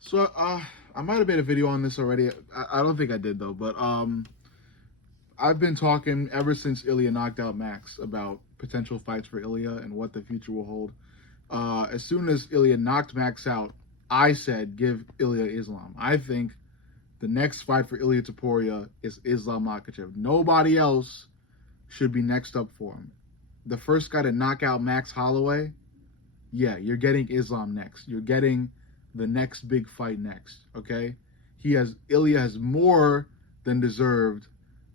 So I might have made a video on this already. I don't think I did though, but I've been talking ever since Ilya knocked out Max about potential fights for Ilya and what the future will hold. As soon as Ilya knocked Max out, I said give Ilya Islam. I think the next fight for Ilya Taporia is Islam Makhachev. Nobody else should be next up for him. The first guy to knock out Max Holloway, yeah, you're getting Islam next. You're getting the next big fight next. Okay, Ilya has more than deserved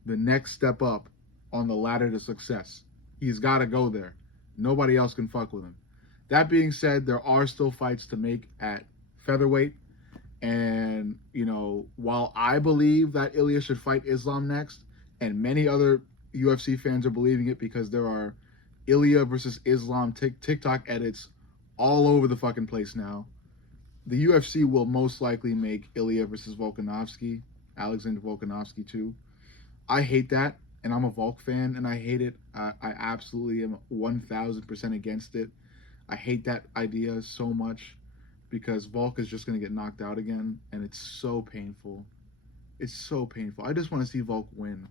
the next step up on the ladder to success. He's got to go there. Nobody else can fuck with him. That being said, there are still fights to make at featherweight. And, while I believe that Ilya should fight Islam next, and many other UFC fans are believing it because there are Ilya versus Islam TikTok edits all over the fucking place now, the UFC will most likely make Ilya versus Volkanovski, Alexander Volkanovski too. I hate that, and I'm a Volk fan, and I hate it. I absolutely am 1,000% against it. I hate that idea so much because Volk is just going to get knocked out again, and it's so painful. It's so painful. I just want to see Volk win.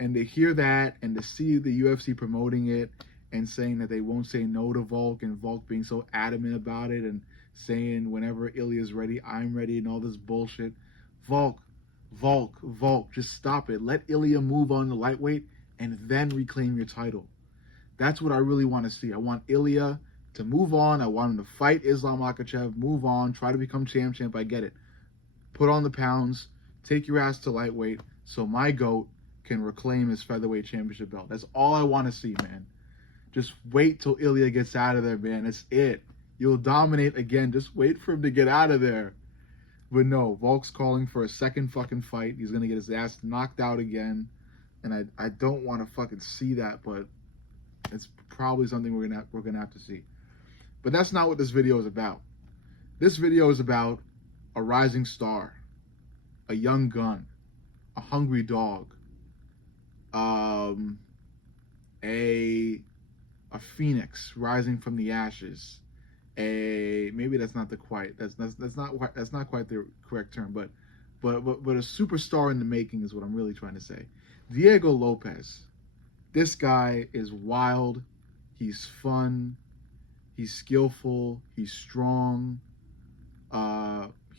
And to hear that and to see the UFC promoting it and saying that they won't say no to Volk, and Volk being so adamant about it and saying whenever Ilya's ready, I'm ready, and all this bullshit. Volk, just stop it. Let Ilya move on to lightweight and then reclaim your title. That's what I really want to see. I want Ilya to move on. I want him to fight Islam Makhachev, move on, try to become champ. I get it. Put on the pounds, take your ass to lightweight so my GOAT can reclaim his featherweight championship belt. That's all I want to see, man. Just wait till Ilya gets out of there, man. That's it. You'll dominate again. Just wait for him to get out of there. But no, Volk's calling for a second fucking fight. He's going to get his ass knocked out again. And I don't want to fucking see that, but it's probably something we're gonna have to see. But that's not what this video is about. This video is about a rising star, a young gun, a hungry dog, a phoenix rising from the ashes. Maybe that's not not quite the correct term, but a superstar in the making is what I'm really trying to say. Diego Lopez. This guy is wild. He's fun. He's skillful. He's strong.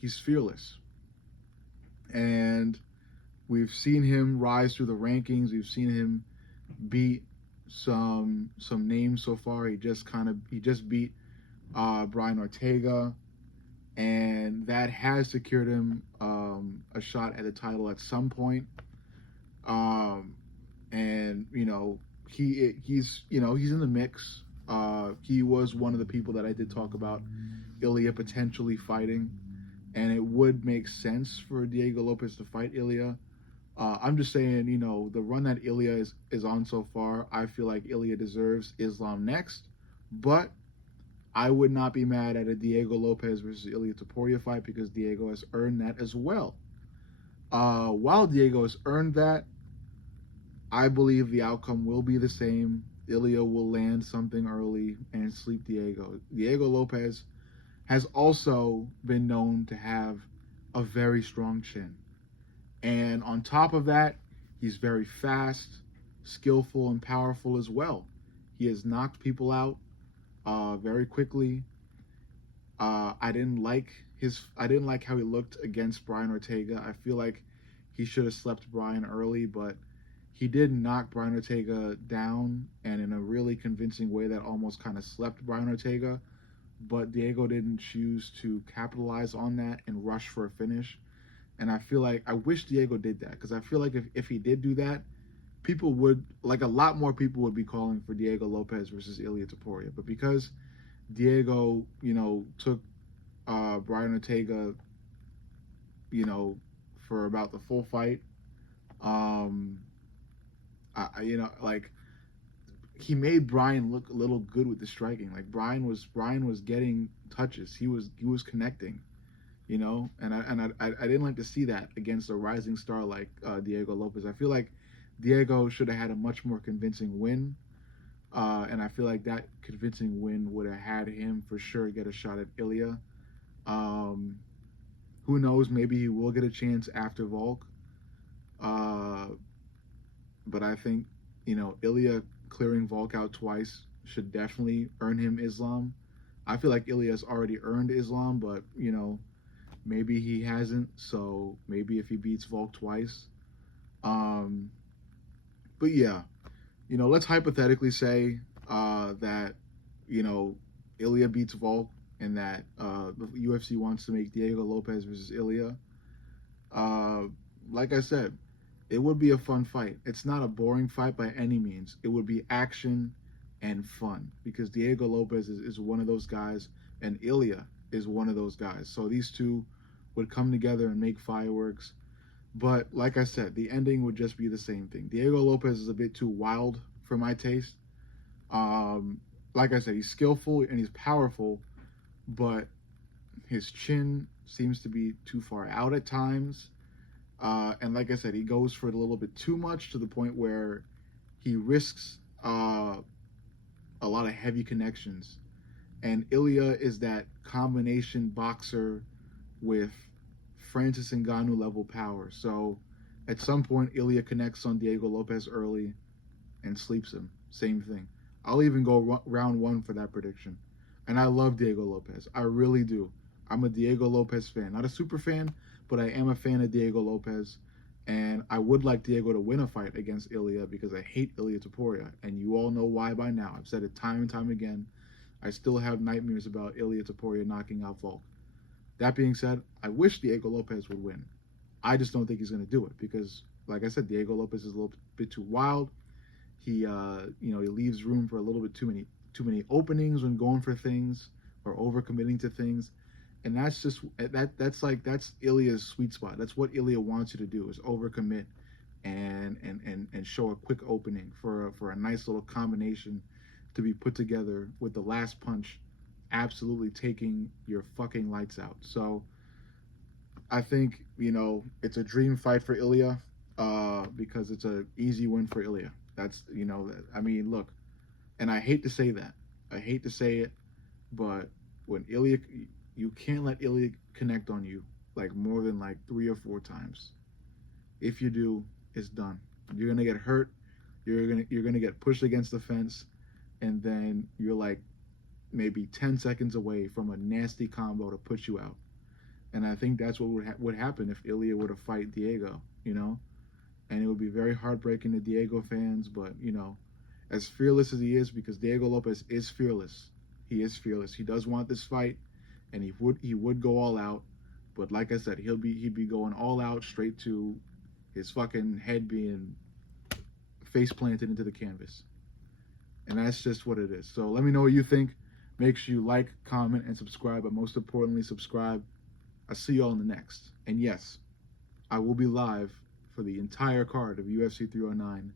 He's fearless. And we've seen him rise through the rankings. We've seen him beat some names so far. He just beat Brian Ortega, and that has secured him a shot at the title at some point. And he's in the mix. He was one of the people that I did talk about Ilya potentially fighting, and it would make sense for Diego Lopez to fight Ilya. I'm just saying, the run that Ilya is on so far, I feel like Ilya deserves Islam next, but I would not be mad at a Diego Lopez versus Ilya Taporia fight because Diego has earned that as well. While Diego has earned that, I believe the outcome will be the same. Ilya will land something early and sleep Diego. Diego Lopez has also been known to have a very strong chin. And on top of that, he's very fast, skillful, and powerful as well. He has knocked people out very quickly. I didn't like how he looked against Brian Ortega. I feel like he should have slept Brian early, but he did knock Brian Ortega down, and in a really convincing way that almost kind of slept Brian Ortega. But Diego didn't choose to capitalize on that and rush for a finish. And I wish Diego did that, because I feel like if he did do that, people would, a lot more people would be calling for Diego Lopez versus Ilya Taporia. But because Diego, took Brian Ortega, for about the full fight, he made Brian look a little good with the striking. Like Brian was getting touches. He was connecting, and I didn't like to see that against a rising star like Diego Lopez. I feel like Diego should have had a much more convincing win, and I feel like that convincing win would have had him for sure get a shot at Ilya. Who knows? Maybe he will get a chance after Volk. But I think, Ilya clearing Volk out twice should definitely earn him Islam. I feel like Ilya's already earned Islam, but, maybe he hasn't. So maybe if he beats Volk twice. But yeah, let's hypothetically say that, Ilya beats Volk and that the UFC wants to make Diego Lopez versus Ilya. Like I said, it would be a fun fight. It's not a boring fight by any means. It would be action and fun because Diego Lopez is one of those guys and Ilya is one of those guys. So these two would come together and make fireworks. But like I said, the ending would just be the same thing. Diego Lopez is a bit too wild for my taste. Like I said, he's skillful and he's powerful, but his chin seems to be too far out at times. And like I said, he goes for it a little bit too much to the point where he risks a lot of heavy connections. And Ilya is that combination boxer with Francis Ngannou level power. So at some point, Ilya connects on Diego Lopez early and sleeps him. Same thing. I'll even go round one for that prediction. And I love Diego Lopez. I really do. I'm a Diego Lopez fan. Not a super fan, but I am a fan of Diego Lopez. And I would like Diego to win a fight against Ilya because I hate Ilya Topuria. And you all know why by now. I've said it time and time again. I still have nightmares about Ilya Topuria knocking out Volk. That being said, I wish Diego Lopez would win. I just don't think he's going to do it because, like I said, Diego Lopez is a little bit too wild. He leaves room for a little bit too many openings when going for things or overcommitting to things. And that's just that's Ilya's sweet spot. That's what Ilya wants you to do is overcommit and show a quick opening for a nice little combination to be put together with the last punch absolutely taking your fucking lights out. So I think, it's a dream fight for Ilya because it's an easy win for Ilya. That's, look, and I hate to say that. I hate to say it, but when Ilya, you can't let Ilya connect on you more than 3 or 4 times. If you do, it's done. You're gonna get hurt. You're gonna get pushed against the fence, and then you're maybe 10 seconds away from a nasty combo to put you out. And I think that's what would happen if Ilya were to fight Diego, and it would be very heartbreaking to Diego fans, but as fearless as he is, because Diego Lopez is fearless. He is fearless. He does want this fight, and he would go all out. But like I said, he'd be going all out straight to his fucking head being face planted into the canvas. And that's just what it is. So let me know what you think. Make sure you like, comment, and subscribe. But most importantly, subscribe. I'll see you all in the next. And yes, I will be live for the entire card of UFC 309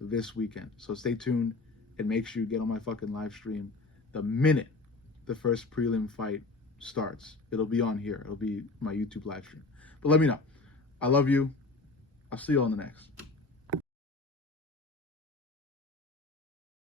this weekend. So stay tuned and make sure you get on my fucking live stream the minute the first prelim fight starts. It'll be on here. It'll be my YouTube live stream. But let me know. I love you. I'll see you on the next.